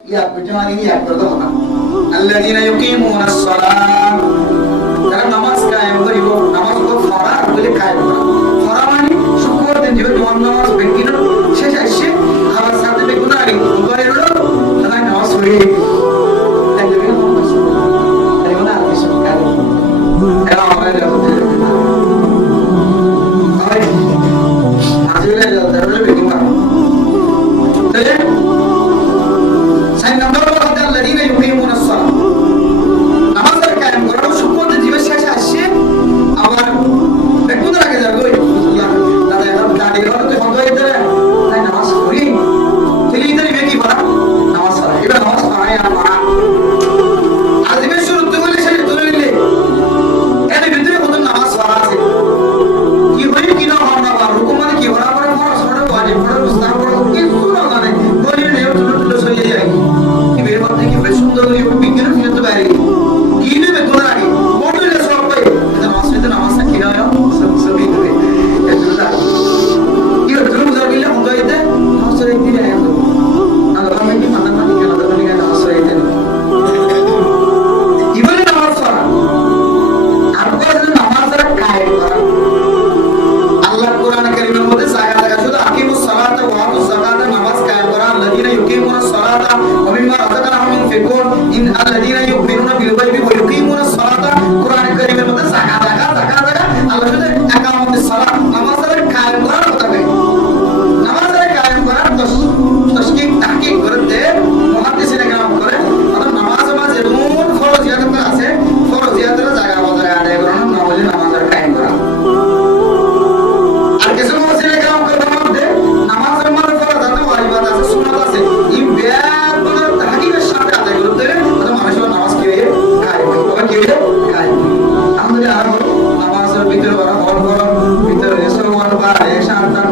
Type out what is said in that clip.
ইয়াদ বুঝমানি ইয়াদ করতে হবে আল্লাযীনা ইউকিমুনাস সালাহ যারা নামাজ কায়েম করিব নামাজ কো ফরজ বলে কায়েম করা ফরজ মানে শুক্রবার দিন যে নামাজ বেকিন শেষ আসে আবার সাথে বেগুনা আগে করে হলো তাই নামাজ পড়ি তাহলে নামাজ তাই না আর কিছু কাজ এরা আমাদের হয় মাঝে যারা বেকিন করে তাহলে সাইন নাম্বার হচ্ছে আল্লাযীনা ইউকিমুনাস সালাহ নামাজের কায়েম করা শুক্রবার দিন যে শেষ আসে আবার বেগুনা আগে যাবে দাদা এখন দাঁড়িয়ে গেল তো বন্ধ হয়ে যাবে তাই নামাজ পড়ি তাহলে ইদার কি করা নামাজ পড়া এবার নামাজ পড়াই আমরা আজমের শুরুতে বলে সেটা তুলে নিলে এর ভিতরে কত নামাজ পড়া আছে কি হয় কি না হয় না রুকু মানে কি ওরা পড়া পড়া সরো ওয়াজিব পড়া মুস্তাহাব পড়া কিছু না মানে বলি নেই তুলে তুলে সরিয়ে যায় কি বের মধ্যে কি বেশ সুন্দর করে বিজ্ঞান ফিরে তো বাইরে কি নেবে কোন আগে পড়লে সব পাই নামাজ পড়তে নামাজ কি হয় সব সবই করে এটা কি হলো তুমি বুঝা গেলে বন্ধ হইতে নামাজ পড়ে দিলে আল্লাহ আমি মানা মানি কেন দাদা নিয়ে নামাজ পড়াইতে ইবনে নামাজ পড়া আর কোন নামাজের কায়েম করা আল্লাহ কোরআন কারীমের মধ্যে জায়গা জায়গা শুধু আকিমুস সালাতা ওয়া আতুজ যাকাতা নামাজ কায়েম করা আল্লাযীনা ইউকিমুনাস সালাতা ওয়া মিম্মা রাযাকনাহুম ইউনফিকুন ইন আল্লাযীনা ইউমিনুনা বিল গায়বি ওয়া ইউকিমুনাস সালাতা কোরআন কারীমের মধ্যে জায়গা জায়গা আল্লাহ শুধু ইকামাতুস সালাত নামাজের কায়েম করার কথা বলে নামাজের কায়েম করার তাশকিক তাহকিক করতে মুহাদ্দিসিনে কেরাম করে অর্থাৎ নামাজের মাঝে এমন ফরজিয়াত আছে ফরজিয়াতের জায়গা বদলে আদায় করানো না হলে নামাজের কায়েম করা আর কিছু মুফাসসিরে কেরাম করে মধ্যে নামাজের মধ্যে ফরজ আছে ওয়াজিবাত আছে সুন্নাত আছে এই ব্যাপারগুলো তাহকিকের সাথে আদায় করতে অর্থাৎ মানুষের নামাজ কি হয়ে কায়েম হয় তবে কি হয়ে কায়েম আমাদের আর নামাজের ভিতরে ওরা হল ভিতরে এসে ওয়ান বা এসে আনতাম